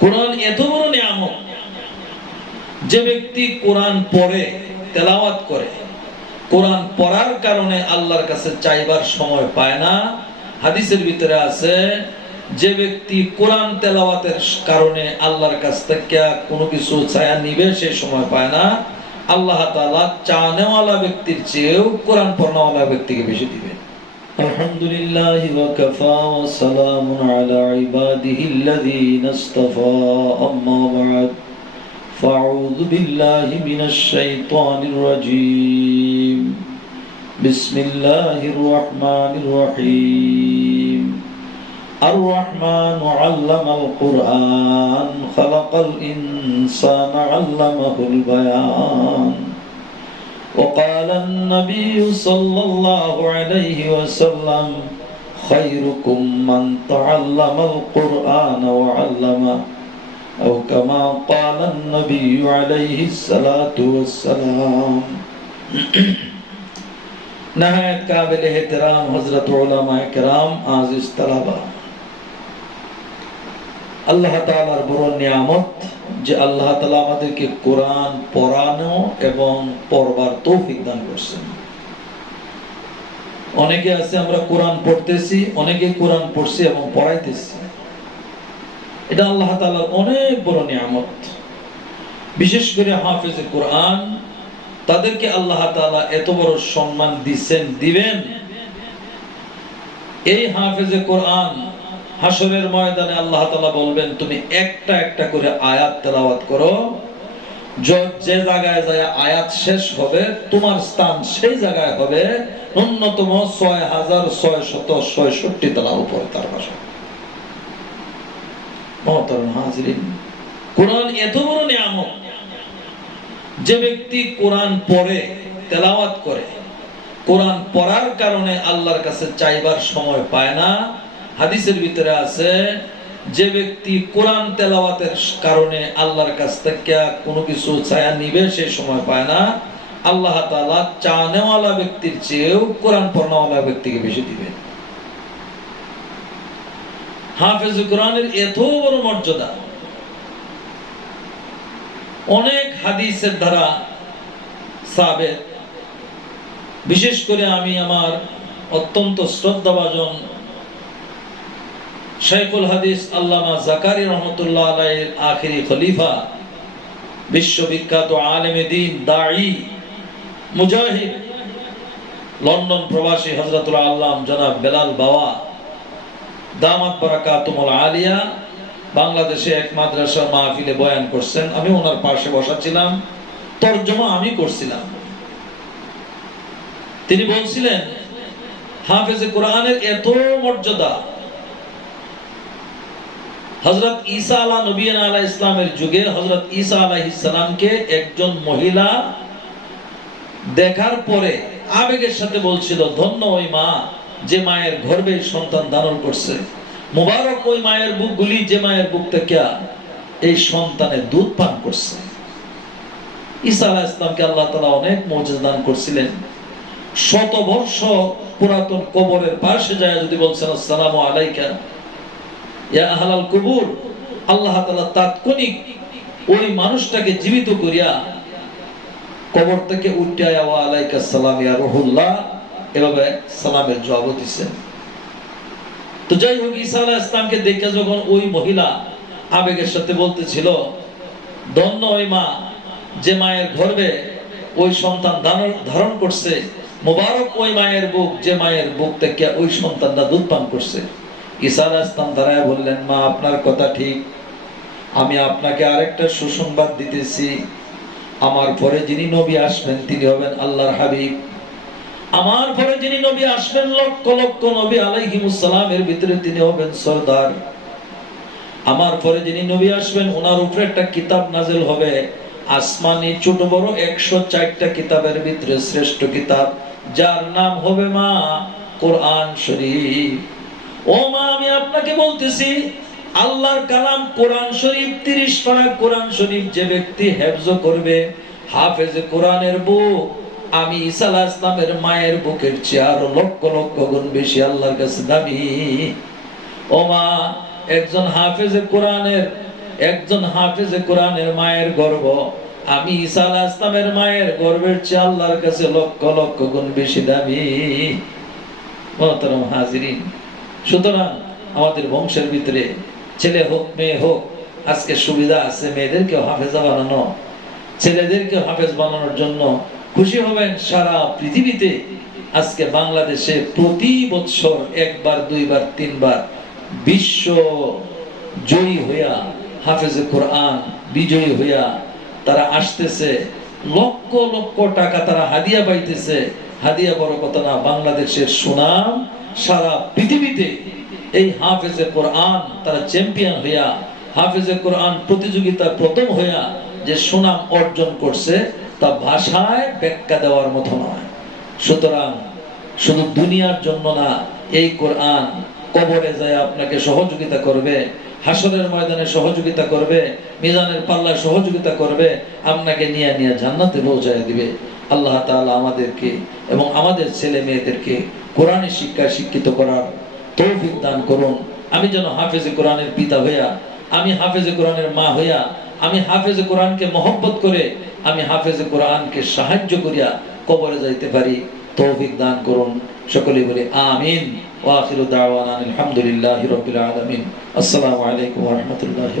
কোরআন এত বড় নিয়ামত যে ব্যক্তি কোরআন পড়ে, তেলাওয়াত করে, কোরআন পড়ার কারণে আল্লাহর কাছে চাইবার সময় পায় না। হাদিসের ভিতরে আছে, যে ব্যক্তি কোরআন তেলাওয়াতের কারণে আল্লাহর কাছ থেকে কোনো কিছু ছায়া নিবে, সে সময় পায় না। আল্লাহ তাআলা চানেওয়ালা ব্যক্তির চেয়েও কোরআন পড়াওয়ালা ব্যক্তিকে বেশি দিবেন الحمد لله وكفى وسلام على عباده الذين اصطفى. أما بعد فأعوذ بالله من الشيطان الرجيم. بسم الله الرحمن الرحيم. الرحمن علم القرآن خلق الإنسان علمه البيان. وقال النبي صلى الله عليه وسلم خيركم من تعلم القرآن وعلمه أو كما قال النبي عليه الصلاة والسلام نہایت قابل احترام حضرت علماء کرام عزیز طلبہ اللہ تعالیٰ بر نعمت যে আল্লাহ তাআলা আমাদেরকে কোরআন পড়ানো এবং পড়বার তৌফিক দান করছেন। অনেকে আছে, আমরা কোরআন পড়তেছি, অনেকে কোরআন পড়ছি এবং পড়াইতেছি। এটা আল্লাহ তাআলার অনেক বড় নিয়ামত। বিশেষ করে হাফেজে কোরআন, তাদেরকে আল্লাহ তাআলা এত বড় সম্মান দিচ্ছেন দিবেন। এই হাফেজে কোরআন হাসরের ময়দানে আল্লাহ তাআলা বলবেন, তুমি একটা একটা করে আয়াত তেলাওয়াত করো। যে জায়গায় যায় আয়াত শেষ হবে, তোমার স্থান সেই জায়গায় হবে। ন্যূনতম ছয় হাজার ছয় শত ছয়ষট্টি তলার উপরে তার বাসা কোরআন এত বড় নিয়ামত। যে ব্যক্তি কোরআন পড়ে, তেলাওয়াত করে, কোরআন পড়ার কারণে আল্লাহর কাছে চাইবার সময় পায় না হাদিসের ভিতরে আছে, যে ব্যক্তি কোরআন তেলাওয়াতের কারণে আল্লাহর কাছ থেকে কোনো কিছু ছায়া নিবে, সে সময় পায় না। আল্লাহ তাআলা চানেওয়ালা ব্যক্তির চেয়েও কোরআন পড়াওয়ালা ব্যক্তিকে বেশি দিবেন হাফেজ কোরআনের এত বড় মর্যাদা। অনেক হাদিসের দ্বারা সাবেত বিশেষ করে আমি আমার অত্যন্ত শ্রদ্ধাভাজন শেখুল হাদিস আল্লামা জাকারি রহমতুল্লাহ আলাইহির আখিরি খলিফা, বিশ্ববিখ্যাত আলেমে দিন দাঈ, মুজাহিদ, লন্ডন প্রবাসী হজরতুল আল্লাম জনাব বেলাল বাবা দামাত বারাকাতুমুল আলিয়া, বাংলাদেশে এক মাদ্রাসার মাহফিলে বয়ান করছেন। আমি ওনার পাশে বসা ছিলাম তর্জমা আমি করছিলাম। তিনি বলছিলেন, হাফেজে কোরআনের এত মর্যাদা হজরত ঈসা আলা নবীন আলা ইসলামের যুগে হজরত ঈসা আলাহ ইসলামকে একজন মহিলা দেখার পরে আবেগের সাথে বলছিল, ধন্য ওই মা যে মায়ের গর্ভে সন্তান ধারণ করছে। মোবারক ওই মায়ের বুকগুলি যে মায়ের বুক থেকে এই সন্তানের দুধ পান করছে। ঈসা আলাহ ইসলামকে আল্লাহ তালা অনেক মৌজেজ দান করছিলেন। শত বর্ষ পুরাতন কবরের পাশে যায় যদি বলছেন, আসসালামু আলাইকা। আহলাল কুবুর, আল্লাহ তাআলা তাৎক্ষণিক ওই মানুষটাকে জীবিত করিয়া কবর থেকে উঠে সালাম, ইয়া এভাবে সালামের জবাব দিচ্ছেন তো যাই হোক, ঈসা দেখে যখন ওই মহিলা আবেগের সাথে বলতেছিল, ধন্য ওই মা, যে মায়ের গর্ভে ওই সন্তান ধারণ করছে, মোবারক ওই মায়ের বুক, যে মায়ের বুক থেকে ওই সন্তানটা দুধ পান করছে। ইসলাম দাঁড়ায় বললেন, মা, আপনার কথা ঠিক। আমি আপনাকে আরেকটা সুসংবাদ দিতেছি। আমার পরে যিনি নবী আসবেন, তিনি হবেন আল্লাহর হাবিব। আমার পরে যিনি নবী আসবেন, লক্ষ লক্ষ নবী আলাইহিমুসসালামের ভিতরে তিনি হবেন সরদার। আমার পরে যিনি নবী আসবেন ওনার উপরে একটা কিতাব নাজেল হবে। আসমানি ছোট বড় একশো চারটা কিতাবের ভিতরে শ্রেষ্ঠ কিতাব। যার নাম হবে মা, কোরআন শরীফ। ও মা, আমি আপনাকে বলতেছি, আল্লাহর কালাম কোরআন শরীফ, তিরিশ কোরআন শরীফ যে ব্যক্তি হেফজ করবে, হাফেজ কোরআনের আমি ইসলামের মায়ের বুকের লক্ষ লক্ষ গুণ বেশি আল্লাহর কাছে দামি। ও মা, একজন হাফেজ কোরআনের, একজন কোরআনের মায়ের গর্ব, আমি আলাহ ইসলামের মায়ের গর্বের চেয়ে আল্লাহর কাছে লক্ষ লক্ষ গুণ বেশি দাবি মহতরম হাজিরিন। সুতরাং আমাদের বংশের ভিতরে ছেলে হোক, মেয়ে হোক, আজকে সুবিধা আছে মেয়েদেরকে হাফেজা বানানো। ছেলেদেরকে হাফেজ বানানোর জন্য খুশি হবেন সারা পৃথিবীতে। আজকে বাংলাদেশে প্রতি বছর একবার, দুইবার, তিনবার বিশ্ব জয়ী হইয়া, হাফেজে কোরআন বিজয়ী হইয়া তারা আসতেছে। লক্ষ লক্ষ টাকা তারা হাদিয়া পাইতেছে। হাদিয়া বড় কথা না বাংলাদেশের সুনাম সারা পৃথিবীতে এই হাফেজে কোরআন তারা চ্যাম্পিয়ন হইয়া, হাফেজে কোরআন প্রতিযোগিতা প্রথম হইয়া যে সুনাম অর্জন করছে, তা ভাষায় ব্যাখ্যা দেওয়ার মতো নয়। সুতরাং শুধু দুনিয়ার জন্য না, এই কোরআন কবরে যায় আপনাকে সহযোগিতা করবে, হাসরের ময়দানে সহযোগিতা করবে, মিজানের পাল্লায় সহযোগিতা করবে, আপনাকে নিয়ে নিয়ে জান্নাতে পৌঁছায় দিবে। আল্লাহ তাআলা আমাদেরকে এবং আমাদের ছেলে মেয়েদেরকে কোরআনের শিক্ষায় শিক্ষিত করার তৌফিক দান করুন। আমি যেন হাফেজে কোরআনের পিতা হইয়া, আমি হাফেজে কোরআনের মা হইয়া, আমি হাফেজে কোরআনকে মহব্বত করে, আমি হাফেজে কোরআনকে সাহায্য করিয়া কবরে যাইতে পারি। তৌফিক দান করুন। সকলে বলি আমিন। ওয়া আখিরু দাওয়ানা আলহামদুলিল্লাহি রাব্বিল আলামিন। আসসালামু আলাইকুম রাহমাতুল্লাহি